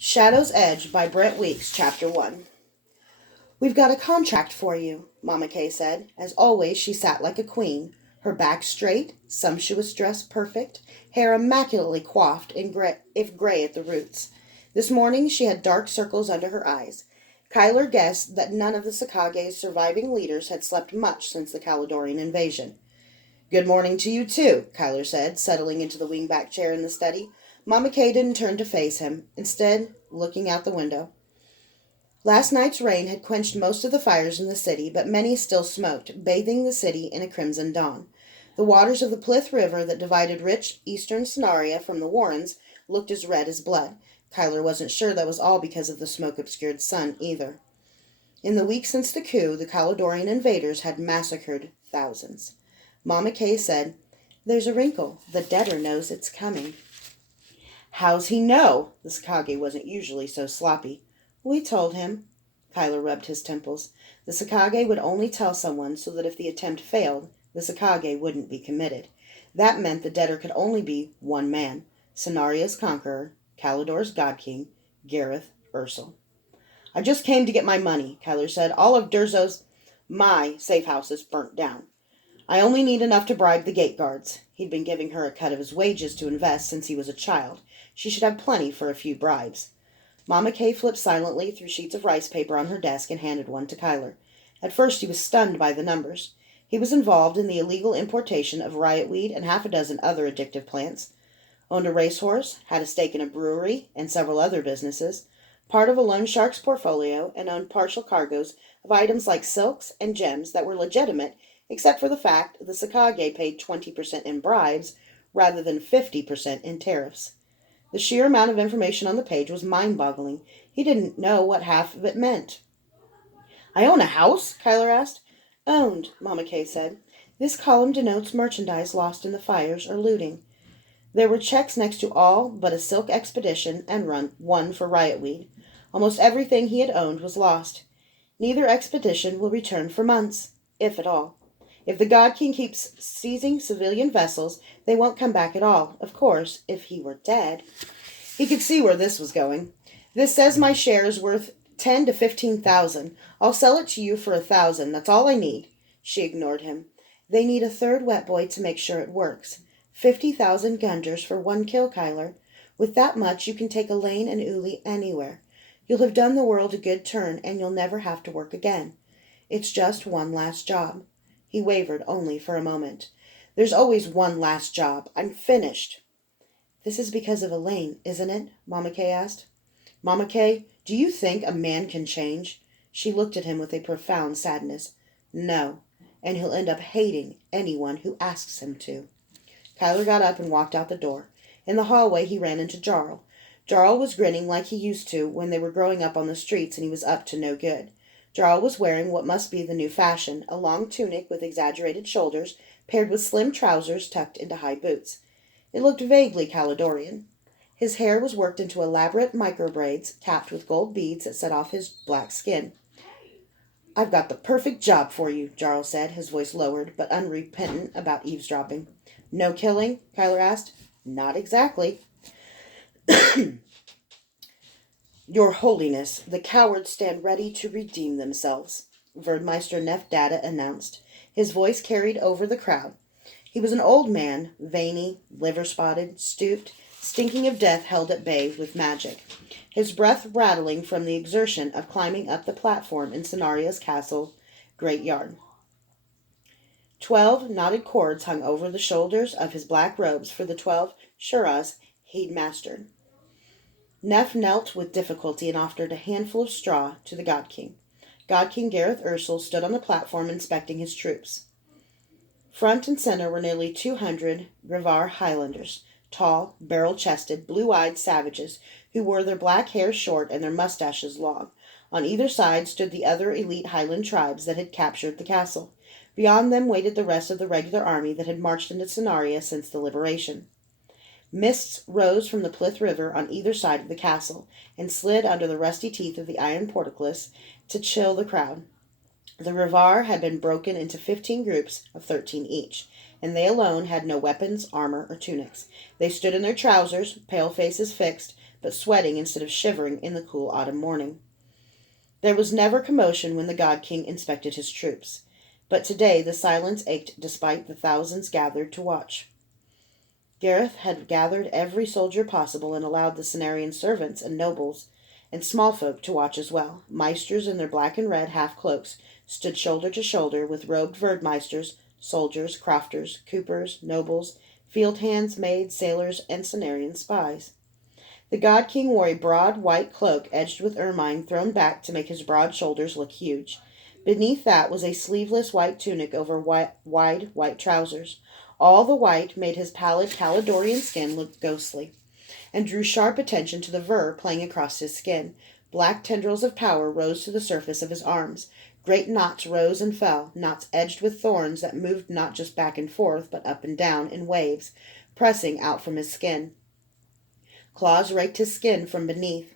Shadow's Edge by Brent Weeks, Chapter 1. "We've got a contract for you," Mama Kay said. As always, she sat like a queen, her back straight, sumptuous dress perfect, hair immaculately coiffed in if gray at the roots. This morning she had dark circles under her eyes. Kyler guessed that none of the Sakage's surviving leaders had slept much since the Caledonian invasion. "Good morning to you, too," Kyler said, settling into the wingback chair in the study. Mama Kay didn't turn to face him, instead looking out the window. Last night's rain had quenched most of the fires in the city, but many still smoked, bathing the city in a crimson dawn. The waters of the Plith River that divided rich eastern Scenaria from the Warrens looked as red as blood. Kyler wasn't sure that was all because of the smoke-obscured sun, either. In the week since the coup, the Caledonian invaders had massacred thousands. Mama Kay said, "There's a wrinkle. The debtor knows it's coming." "How's he know?" The Sakage wasn't usually so sloppy. "We told him." Kyler rubbed his temples. The Sakage would only tell someone so that if the attempt failed, the Sakage wouldn't be committed. That meant the debtor could only be one man, Cenaria's conqueror, Calidor's god king, Gareth Ursel. "I just came to get my money," Kyler said. "All of my safe house is burnt down. I only need enough to bribe the gate guards." He'd been giving her a cut of his wages to invest since he was a child. She should have plenty for a few bribes. Mama Kay flipped silently through sheets of rice paper on her desk and handed one to Kyler. At first he was stunned by the numbers. He was involved in the illegal importation of riotweed and half a dozen other addictive plants, owned a racehorse, had a stake in a brewery and several other businesses, part of a loan shark's portfolio, and owned partial cargoes of items like silks and gems that were legitimate except for the fact the Sakage paid 20% in bribes rather than 50% in tariffs. The sheer amount of information on the page was mind-boggling. He didn't know what half of it meant. "I own a house?" Kyler asked. "Owned," Mama Kay said. "This column denotes merchandise lost in the fires or looting. There were checks next to all but a silk expedition and one for riotweed. Almost everything he had owned was lost. Neither expedition will return for months, if at all. If the God King keeps seizing civilian vessels, they won't come back at all. Of course, if he were dead." He could see where this was going. "This says my share is worth 10 to 15,000. I'll sell it to you for 1,000. That's all I need." She ignored him. "They need a third wet boy to make sure it works. 50,000 gungers for one kill, Kyler. With that much, you can take Elaine and Uli anywhere. You'll have done the world a good turn, and you'll never have to work again. It's just one last job." He wavered only for a moment. "There's always one last job. I'm finished." "This is because of Elaine, isn't it?" Mama Kay asked. "Mama Kay, do you think a man can change?" She looked at him with a profound sadness. "No, and he'll end up hating anyone who asks him to." Kyler got up and walked out the door. In the hallway he ran into Jarl. Jarl was grinning like he used to when they were growing up on the streets and he was up to no good. Jarl was wearing what must be the new fashion, a long tunic with exaggerated shoulders, paired with slim trousers tucked into high boots. It looked vaguely Caledonian. His hair was worked into elaborate micro-braids, capped with gold beads that set off his black skin. "I've got the perfect job for you," Jarl said, his voice lowered, but unrepentant about eavesdropping. "No killing?" Kyler asked. "Not exactly." "Your Holiness, the cowards stand ready to redeem themselves," Verdmeister Nefdata announced. His voice carried over the crowd. He was an old man, veiny, liver-spotted, stooped, stinking of death held at bay with magic, his breath rattling from the exertion of climbing up the platform in Cenaria's castle great yard. 12 knotted cords hung over the shoulders of his black robes for the 12 shuras he'd mastered. Neff knelt with difficulty and offered a handful of straw to the God King. God King Gareth Ursel stood on the platform inspecting his troops. Front and center were nearly 200 Grevar Highlanders, tall, barrel-chested, blue-eyed savages who wore their black hair short and their mustaches long. On either side stood the other elite Highland tribes that had captured the castle. Beyond them waited the rest of the regular army that had marched into Scenaria since the liberation. Mists rose from the Plith River on either side of the castle and slid under the rusty teeth of the iron portcullis to chill the crowd. The Revar had been broken into 15 groups of 13 each, and they alone had no weapons, armor, or tunics. They stood in their trousers, pale faces fixed, but sweating instead of shivering in the cool autumn morning. There was never commotion when the God King inspected his troops, but today the silence ached despite the thousands gathered to watch. Gareth had gathered every soldier possible and allowed the Cenarian servants and nobles and small folk to watch as well. Meisters in their black and red half-cloaks stood shoulder to shoulder with robed Verdmeisters, soldiers, crofters, coopers, nobles, field hands, maids, sailors, and Cenarian spies. The God King wore a broad white cloak edged with ermine thrown back to make his broad shoulders look huge. Beneath that was a sleeveless white tunic over wide white trousers. All the white made his pallid Caledonian skin look ghostly, and drew sharp attention to the ver playing across his skin. Black tendrils of power rose to the surface of his arms. Great knots rose and fell, knots edged with thorns that moved not just back and forth, but up and down in waves, pressing out from his skin. Claws raked his skin from beneath,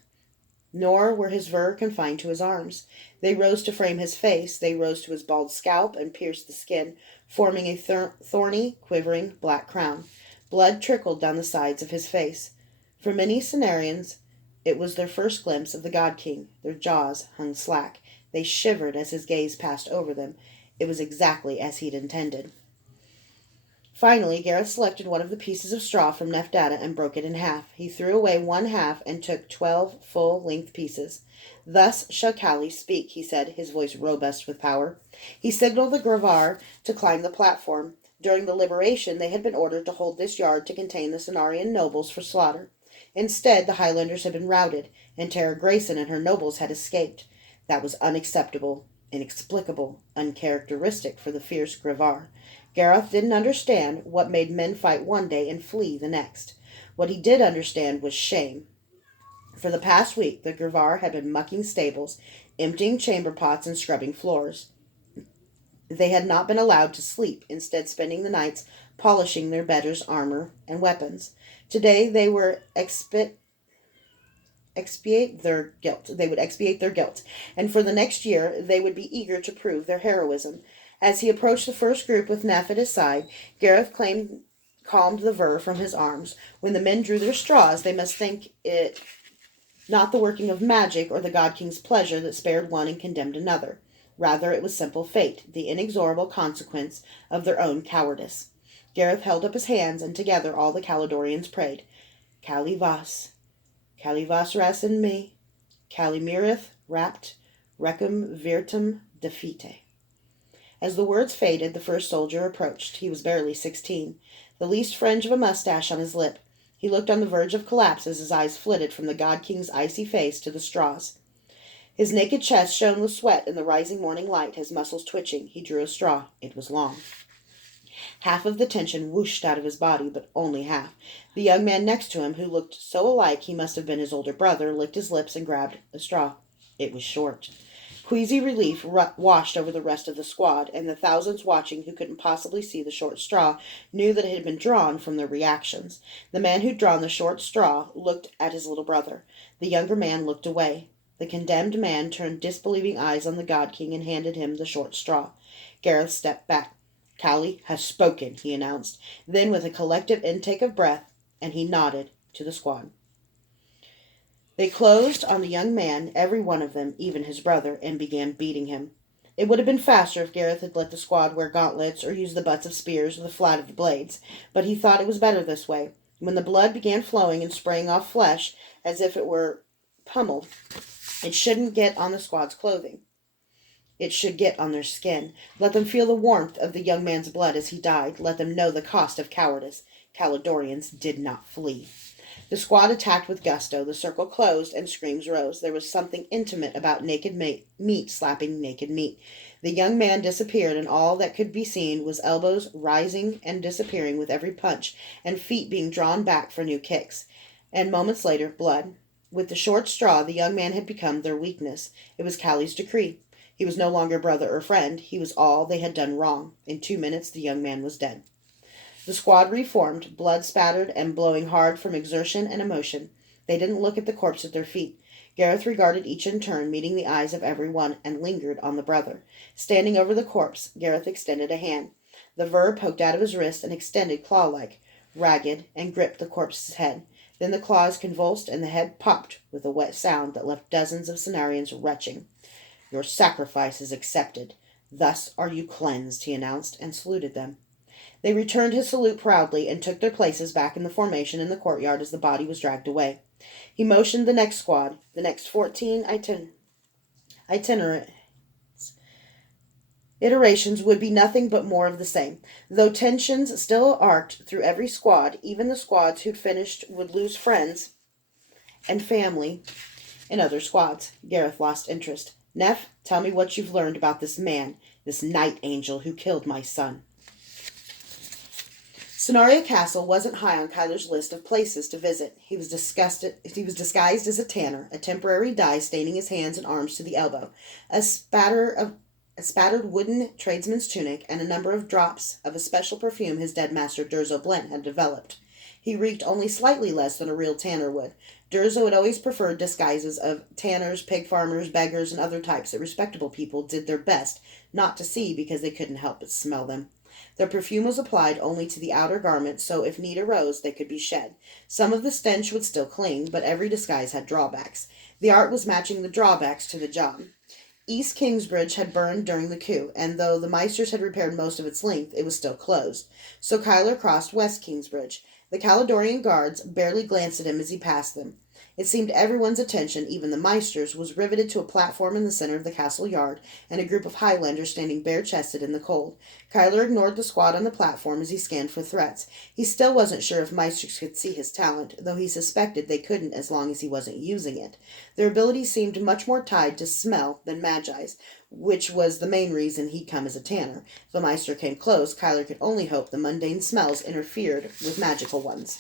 nor were his ver confined to his arms. They rose to frame his face, they rose to his bald scalp and pierced the skin, forming a thorny, quivering black crown. Blood trickled down the sides of his face. For many Cenarians, it was their first glimpse of the God King. Their jaws hung slack. They shivered as his gaze passed over them. It was exactly as he'd intended. Finally, Gareth selected one of the pieces of straw from Neftata and broke it in half. He threw away one half and took 12 full-length pieces. "Thus shall Cali speak," he said, his voice robust with power. He signaled the Gravar to climb the platform. During the liberation, they had been ordered to hold this yard to contain the Cenarian nobles for slaughter. Instead, the Highlanders had been routed, and Tara Grayson and her nobles had escaped. That was unacceptable, inexplicable, uncharacteristic for the fierce Gravar. Gareth didn't understand what made men fight one day and flee the next. What he did understand was shame. For the past week, the Gravar had been mucking stables, emptying chamber pots, and scrubbing floors. They had not been allowed to sleep, instead spending the nights polishing their betters' armor and weapons. Today they were expiate their guilt. They would expiate their guilt, and for the next year they would be eager to prove their heroism. As he approached the first group with Neff at his side, Gareth calmed the ver from his arms. When the men drew their straws, they must think it not the working of magic or the God King's pleasure that spared one and condemned another. Rather, it was simple fate, the inexorable consequence of their own cowardice. Gareth held up his hands, and together all the Caledonians prayed, Cali vas ras in me, Cali mirith rapt, recum virtum defite. As the words faded, the first soldier approached. He was barely 16, the least fringe of a mustache on his lip. He looked on the verge of collapse as his eyes flitted from the God King's icy face to the straws. His naked chest shone with sweat in the rising morning light, his muscles twitching. He drew a straw. It was long. Half of the tension whooshed out of his body, but only half. The young man next to him, who looked so alike he must have been his older brother, licked his lips and grabbed a straw. It was short. Queasy relief washed over the rest of the squad, and the thousands watching who couldn't possibly see the short straw knew that it had been drawn from their reactions. The man who'd drawn the short straw looked at his little brother. The younger man looked away. The condemned man turned disbelieving eyes on the God King and handed him the short straw. Gareth stepped back. Cali has spoken, he announced. Then, with a collective intake of breath, and he nodded to the squad. They closed on the young man, every one of them, even his brother, and began beating him. It would have been faster if Gareth had let the squad wear gauntlets or use the butts of spears or the flat of the blades, but he thought it was better this way. When the blood began flowing and spraying off flesh as if it were pummeled, it shouldn't get on the squad's clothing. It should get on their skin. Let them feel the warmth of the young man's blood as he died. Let them know the cost of cowardice. Caledonians did not flee. The squad attacked with gusto. The circle closed, and screams rose. There was something intimate about naked meat slapping naked meat. The young man disappeared, and all that could be seen was elbows rising and disappearing with every punch, and feet being drawn back for new kicks. And moments later, blood. With the short straw, the young man had become their weakness. It was Cali's decree. He was no longer brother or friend. He was all they had done wrong. In 2 minutes, the young man was dead. The squad reformed, blood spattered and blowing hard from exertion and emotion. They didn't look at the corpse at their feet. Gareth regarded each in turn, meeting the eyes of every one, and lingered on the brother. Standing over the corpse, Gareth extended a hand. The ver poked out of his wrist and extended claw-like, ragged, and gripped the corpse's head. Then the claws convulsed and the head popped with a wet sound that left dozens of Cenarians retching. "Your sacrifice is accepted. Thus are you cleansed," he announced, and saluted them. They returned his salute proudly and took their places back in the formation in the courtyard as the body was dragged away. He motioned the next squad, the next 14 itinerant iterations would be nothing but more of the same. Though tensions still arced through every squad, even the squads who'd finished would lose friends and family in other squads. Gareth lost interest. "Neff, tell me what you've learned about this man, this night angel who killed my son." Sonaria Castle wasn't high on Kyler's list of places to visit. He was disguised as a tanner, a temporary dye staining his hands and arms to the elbow, a spattered wooden tradesman's tunic, and a number of drops of a special perfume his dead master Durzo Blent had developed. He reeked only slightly less than a real tanner would. Durzo had always preferred disguises of tanners, pig farmers, beggars, and other types that respectable people did their best not to see because they couldn't help but smell them. Their perfume was applied only to the outer garments, so if need arose, they could be shed. Some of the stench would still cling, but every disguise had drawbacks. The art was matching the drawbacks to the job. East Kingsbridge had burned during the coup, and though the Meisters had repaired most of its length, it was still closed. So Kyler crossed West Kingsbridge. The Caledonian guards barely glanced at him as he passed them. It seemed everyone's attention, even the Meisters, was riveted to a platform in the center of the castle yard and a group of Highlanders standing bare-chested in the cold. Kyler ignored the squad on the platform as he scanned for threats. He still wasn't sure if Meisters could see his talent, though he suspected they couldn't as long as he wasn't using it. Their ability seemed much more tied to smell than Magi's, which was the main reason he'd come as a tanner. If the Meister came close, Kyler could only hope the mundane smells interfered with magical ones.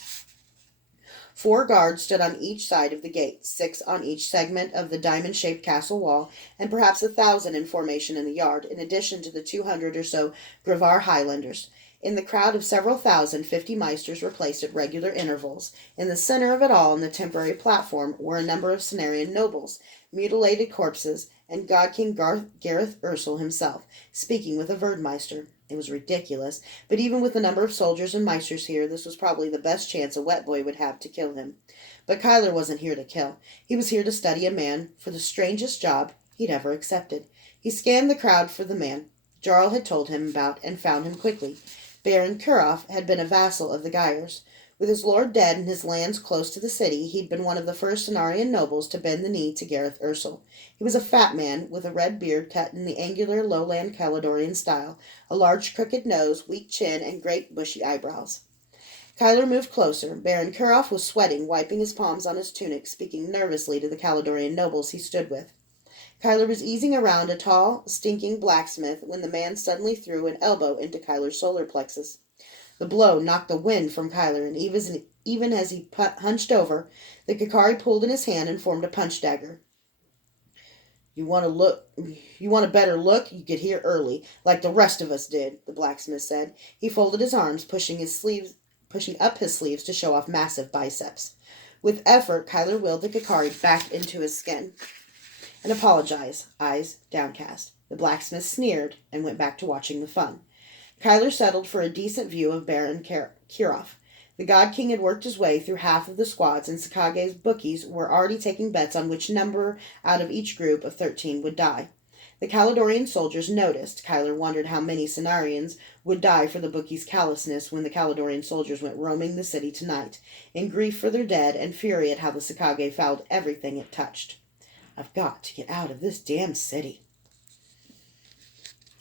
4 guards stood on each side of the gate, 6 on each segment of the diamond-shaped castle wall, and perhaps 1,000 in formation in the yard, in addition to the 200 or so Gravar Highlanders. In the crowd of several thousand, 50 Meisters were placed at regular intervals. In the center of it all, on the temporary platform, were a number of Cenarian nobles, mutilated corpses, and God King Gareth Ursel himself, speaking with a Verdmeister. It was ridiculous, but even with the number of soldiers and Meisters here, this was probably the best chance a wet boy would have to kill him. But Kyler wasn't here to kill. He was here to study a man for the strangest job he'd ever accepted. He scanned the crowd for the man Jarl had told him about and found him quickly. Baron Kuroff had been a vassal of the Gyers. With his lord dead and his lands close to the city, he'd been one of the first Cenarian nobles to bend the knee to Gareth Ursel. He was a fat man, with a red beard cut in the angular lowland Caledonian style, a large crooked nose, weak chin, and great bushy eyebrows. Kyler moved closer. Baron Kuroff was sweating, wiping his palms on his tunic, speaking nervously to the Caledonian nobles he stood with. Kyler was easing around a tall, stinking blacksmith when the man suddenly threw an elbow into Kyler's solar plexus. The blow knocked the wind from Kyler, and even as he hunched over, the Kakari pulled in his hand and formed a punch dagger. You want a better look? You get here early, like the rest of us did," the blacksmith said. He folded his arms, pushing up his sleeves to show off massive biceps. With effort, Kyler willed the Kakari back into his skin and apologized, eyes downcast. The blacksmith sneered and went back to watching the fun. Kyler settled for a decent view of Baron Kuroff. The God King had worked his way through half of the squads, and Sakage's bookies were already taking bets on which number out of each group of 13 would die. The Caledonian soldiers noticed. Kyler wondered how many Cenarians would die for the bookies' callousness when the Caledonian soldiers went roaming the city tonight, in grief for their dead and fury at how the Sakage fouled everything it touched. "I've got to get out of this damn city."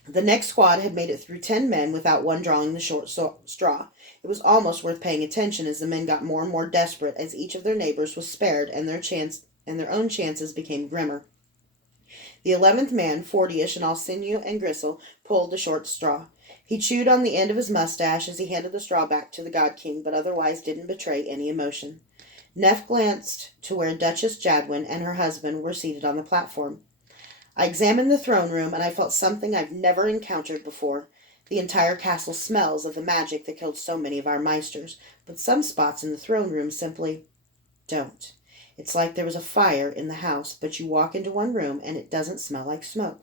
The next squad had made it through 10 men without one drawing the short straw. It was almost worth paying attention as the men got more and more desperate as each of their neighbors was spared and their own chances became grimmer. The 11th man, 40-ish and all sinew and gristle, pulled the short straw. He chewed on the end of his mustache as he handed the straw back to the God King, but otherwise didn't betray any emotion. Neff glanced to where Duchess Jadwin and her husband were seated on the platform. "I examined the throne room, and I felt something I've never encountered before. The entire castle smells of the magic that killed so many of our Meisters, but some spots in the throne room simply don't. It's like there was a fire in the house, but you walk into one room and it doesn't smell like smoke."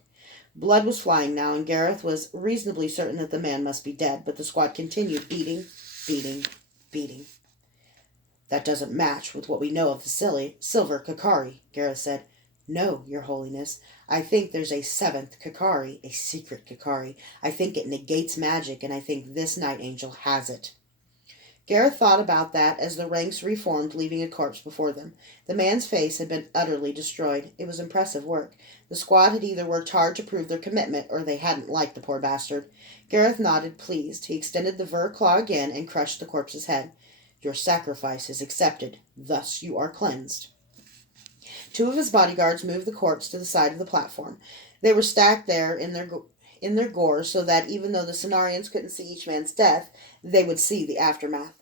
Blood was flying now, and Gareth was reasonably certain that the man must be dead, but the squad continued beating. That doesn't match with what we know of the silver Kakari, Gareth said. No, your holiness. I think there's a seventh Kakari, a secret Kakari. I think it negates magic, and I think this night angel has it. Gareth thought about that as the ranks reformed, leaving a corpse before them. The man's face had been utterly destroyed. It was impressive work. The squad had either worked hard to prove their commitment, or they hadn't liked the poor bastard. Gareth nodded, pleased. He extended the ver claw again and crushed the corpse's head. Your sacrifice is accepted. Thus you are cleansed. Two of his bodyguards moved the corpse to the side of the platform. They were stacked there in their gore, so that even though the Cenarians couldn't see each man's death, they would see the aftermath.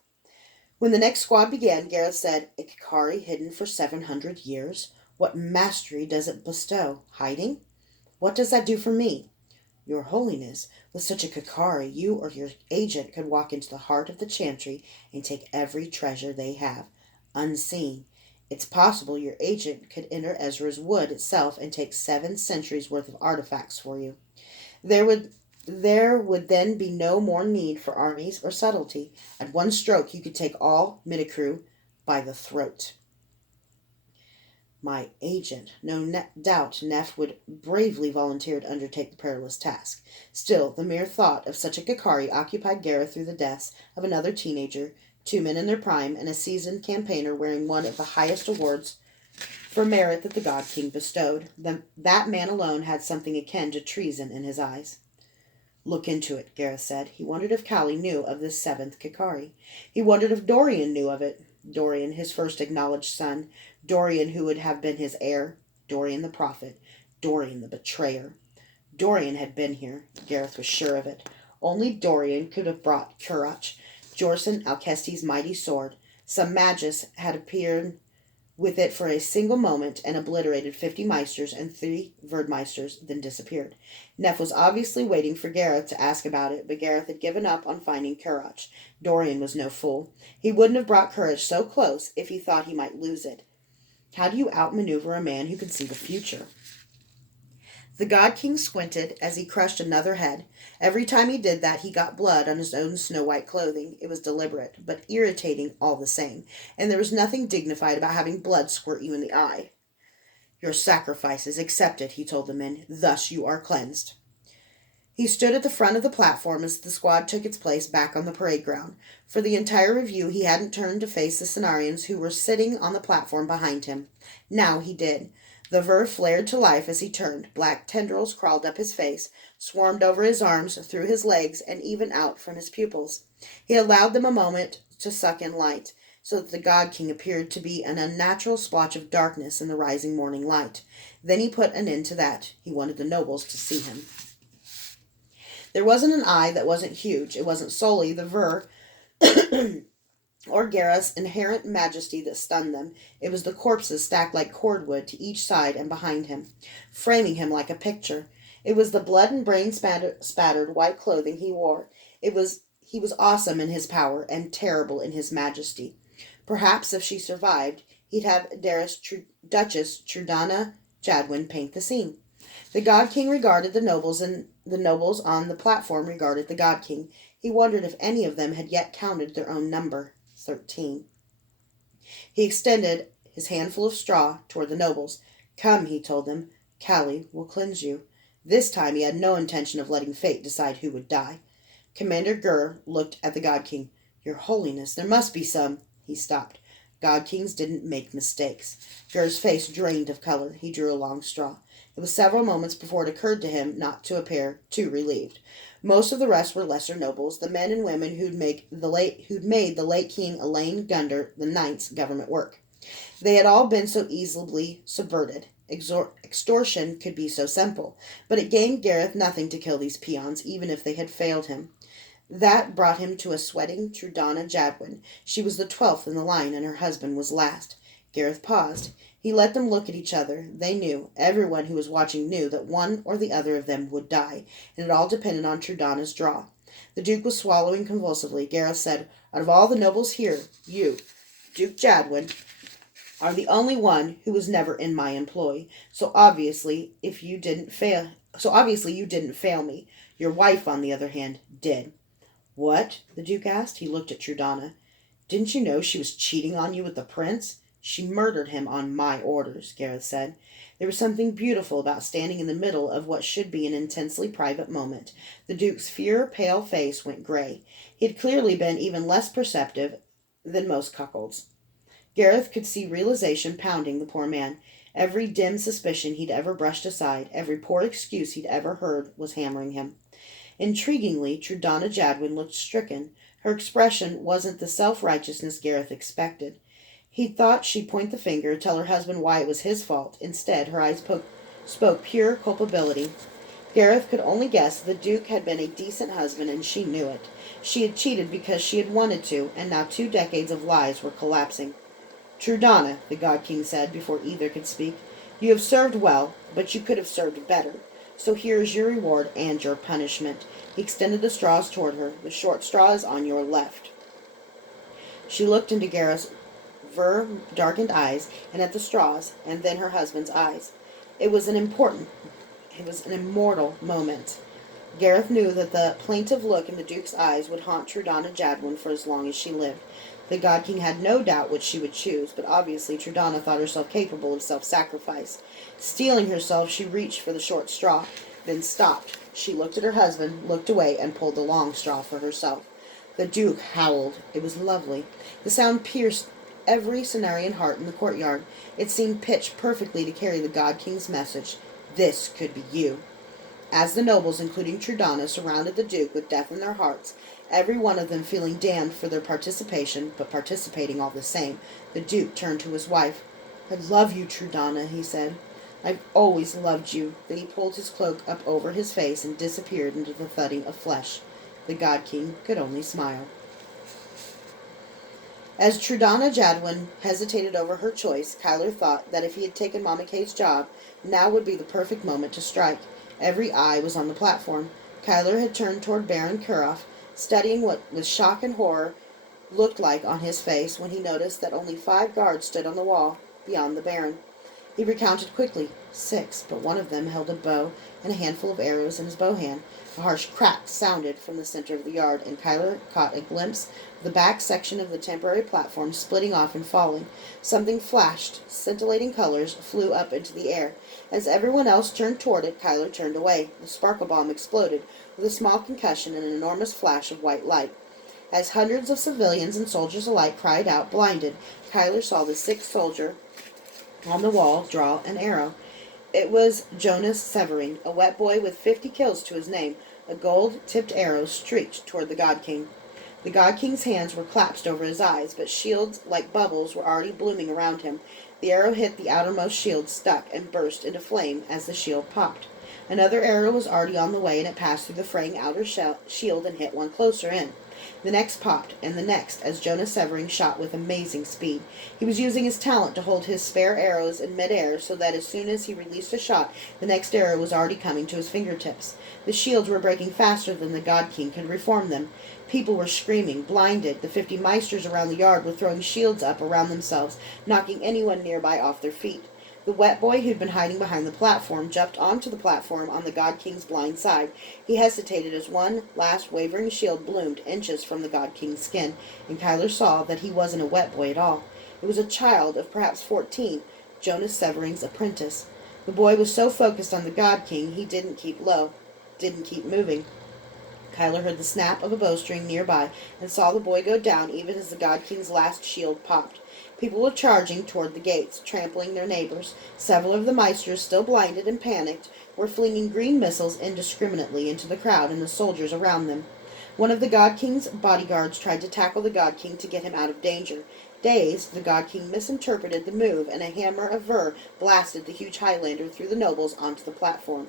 When the next squad began, Gareth said, A Kakari hidden for 700 years? What mastery does it bestow? Hiding? What does that do for me? Your Holiness, with such a Kakari, you or your agent could walk into the heart of the Chantry and take every treasure they have, unseen. It's possible your agent could enter Ezra's wood itself and take 7 centuries' worth of artifacts for you. There would then be no more need for armies or subtlety. At one stroke you could take all Midicrew by the throat. My agent. No doubt Neff would bravely volunteer to undertake the perilous task. Still, the mere thought of such a Kakari occupied Gareth through the deaths of another teenager, 2 men in their prime, and a seasoned campaigner wearing one of the highest awards for merit that the God King bestowed. That man alone had something akin to treason in his eyes. Look into it, Gareth said. He wondered if Cali knew of this 7th Kakari. He wondered if Dorian knew of it. Dorian, his first acknowledged son. Dorian, who would have been his heir. Dorian the prophet. Dorian the betrayer. Dorian had been here. Gareth was sure of it. Only Dorian could have brought Kurach, Jorson Alceste's mighty sword. Some magus had appeared with it for a single moment and obliterated 50 Meisters and 3 Verdmeisters, then disappeared. Neff was obviously waiting for Gareth to ask about it, but Gareth had given up on finding Kurach. Dorian was no fool. He wouldn't have brought courage so close if he thought he might lose it. How do you outmaneuver a man who can see the future? The God King squinted as he crushed another head. Every time he did that, he got blood on his own snow-white clothing. It was deliberate, but irritating all the same, and there was nothing dignified about having blood squirt you in the eye. Your sacrifice is accepted, he told the men. Thus you are cleansed. He stood at the front of the platform as the squad took its place back on the parade ground. For the entire review, he hadn't turned to face the Cenarians who were sitting on the platform behind him. Now he did. The ver flared to life as he turned. Black tendrils crawled up his face, swarmed over his arms, through his legs, and even out from his pupils. He allowed them a moment to suck in light, so that the God King appeared to be an unnatural splotch of darkness in the rising morning light. Then he put an end to that. He wanted the nobles to see him. There wasn't an eye that wasn't huge. It wasn't solely the ver or Gareth's inherent majesty that stunned them. It was the corpses stacked like cordwood to each side and behind him, framing him like a picture. It was the blood and brain spattered white clothing he wore. He was awesome in his power and terrible in his majesty. Perhaps if she survived, he'd have Duchess Trudana Jadwin paint the scene. The God King regarded the nobles, and the nobles on the platform regarded the God King. He wondered if any of them had yet counted their own number. 13. He extended his handful of straw toward the nobles. Come, he told them. Cali will cleanse you. This time he had no intention of letting fate decide who would die. Commander Gur looked at the God King. Your Holiness, there must be some. He stopped. God Kings didn't make mistakes. Gur's face drained of color. He drew a long straw. It was several moments before it occurred to him not to appear too relieved. Most of the rest were lesser nobles, the men and women who'd made the late King Elaine Gunder the Ninth's government work. They had all been so easily subverted. Extortion could be so simple, but it gained Gareth nothing to kill these peons, even if they had failed him. That brought him to a sweating Trudana Jadwin. She was the 12th in the line, and her husband was last. Gareth paused. He let them look at each other. They knew, everyone who was watching knew, that one or the other of them would die, and it all depended on Trudana's draw. The Duke was swallowing convulsively. Gareth said, Out of all the nobles here, you, Duke Jadwin, are the only one who was never in my employ. So obviously you didn't fail me. Your wife, on the other hand, did. What? The Duke asked. He looked at Trudana. Didn't you know she was cheating on you with the prince? She murdered him on my orders, Gareth said. There was something beautiful about standing in the middle of what should be an intensely private moment. The Duke's pale face went gray. He had clearly been even less perceptive than most cuckolds. Gareth could see realization pounding the poor man. Every dim suspicion he'd ever brushed aside, every poor excuse he'd ever heard, was hammering him. Intriguingly, Trudonna Jadwin looked stricken. Her expression wasn't the self-righteousness Gareth expected. He thought she'd point the finger, tell her husband why it was his fault. Instead, her eyes spoke pure culpability. Gareth could only guess the Duke had been a decent husband, and she knew it. She had cheated because she had wanted to, and now 2 decades of lies were collapsing. Trudonna, the God King said before either could speak, you have served well, but you could have served better. So here is your reward and your punishment. He extended the straws toward her. The short straw is on your left. She looked into Gareth's darkened eyes, and at the straws, and then her husband's eyes. It was an immortal moment. Gareth knew that the plaintive look in the Duke's eyes would haunt Trudonna Jadwin for as long as she lived. The God King had no doubt which she would choose, but obviously Trudonna thought herself capable of self-sacrifice. Steeling herself, she reached for the short straw, then stopped. She looked at her husband, looked away, and pulled the long straw for herself. The Duke howled. It was lovely. The sound pierced every Cenarian heart in the courtyard. It seemed pitched perfectly to carry the God King's message. This could be you. As the nobles, including Trudonna, surrounded the Duke with death in their hearts, every one of them feeling damned for their participation, but participating all the same, the Duke turned to his wife. I love you, Trudonna, he said. I've always loved you. Then he pulled his cloak up over his face and disappeared into the thudding of flesh. The God King could only smile. As Trudonna Jadwin hesitated over her choice, Kyler thought that if he had taken Mama Kay's job, now would be the perfect moment to strike. Every eye was on the platform. Kyler had turned toward Baron Kuroff, studying what with shock and horror looked like on his face when he noticed that only 5 guards stood on the wall beyond the Baron. He recounted quickly. 6, but one of them held a bow and a handful of arrows in his bow hand. A harsh crack sounded from the center of the yard, and Kyler caught a glimpse of the back section of the temporary platform splitting off and falling. Something flashed. Scintillating colors flew up into the air. As everyone else turned toward it, Kyler turned away. The sparkle bomb exploded, with a small concussion and an enormous flash of white light. As hundreds of civilians and soldiers alike cried out, blinded, Kyler saw the 6th soldier on the wall draw an arrow. It was Jonas Severing, a wet boy with 50 kills to his name. A gold-tipped arrow streaked toward the God King. The God King's hands were clasped over his eyes, but shields like bubbles were already blooming around him. The arrow hit the outermost shield, stuck, and burst into flame as the shield popped. Another arrow was already on the way, and it passed through the fraying outer shield and hit one closer in. The next popped, and the next, as Jonas Severing shot with amazing speed. He was using his talent to hold his spare arrows in midair so that as soon as he released a shot, the next arrow was already coming to his fingertips. The shields were breaking faster than the God King could reform them. People were screaming, blinded. The 50 Meisters around the yard were throwing shields up around themselves, knocking anyone nearby off their feet. The wet boy who'd been hiding behind the platform jumped onto the platform on the God King's blind side. He hesitated as one last wavering shield bloomed inches from the God King's skin, and Kyler saw that he wasn't a wet boy at all. It was a child of perhaps 14, Jonas Severing's apprentice. The boy was so focused on the God King he didn't keep moving. Kyler heard the snap of a bowstring nearby and saw the boy go down even as the God King's last shield popped. People were charging toward the gates, trampling their neighbors. Several of the Meisters, still blinded and panicked, were flinging green missiles indiscriminately into the crowd and the soldiers around them. One of the God King's bodyguards tried to tackle the God King to get him out of danger. Dazed, the God King misinterpreted the move, and a hammer of Ver blasted the huge Highlander through the nobles onto the platform.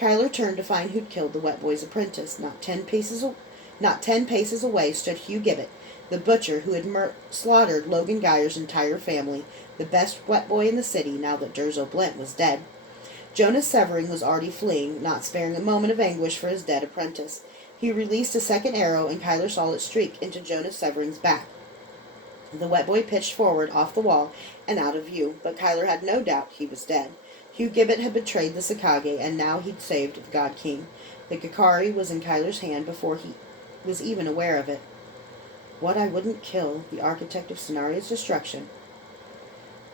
Kyler turned to find who'd killed the wet boy's apprentice. Not 10 paces away stood Hugh Gibbet, the butcher who had slaughtered Logan Geyer's entire family, the best wet boy in the city now that Durzo Blent was dead. Jonas Severing was already fleeing, not sparing a moment of anguish for his dead apprentice. He released a second arrow, and Kyler saw it streak into Jonas Severing's back. The wet boy pitched forward off the wall and out of view, but Kyler had no doubt he was dead. Hugh Gibbet had betrayed the Sakage, and now he'd saved the God King. The Kakari was in Kyler's hand before he was even aware of it. What I wouldn't kill, the architect of Scenario's destruction.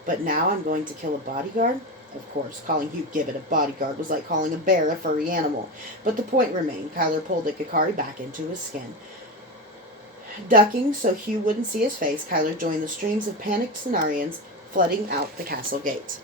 But now I'm going to kill a bodyguard? Of course, calling Hugh Gibbet a bodyguard was like calling a bear a furry animal. But the point remained. Kyler pulled Ikikari back into his skin. Ducking so Hugh wouldn't see his face, Kyler joined the streams of panicked Cenarians flooding out the castle gates.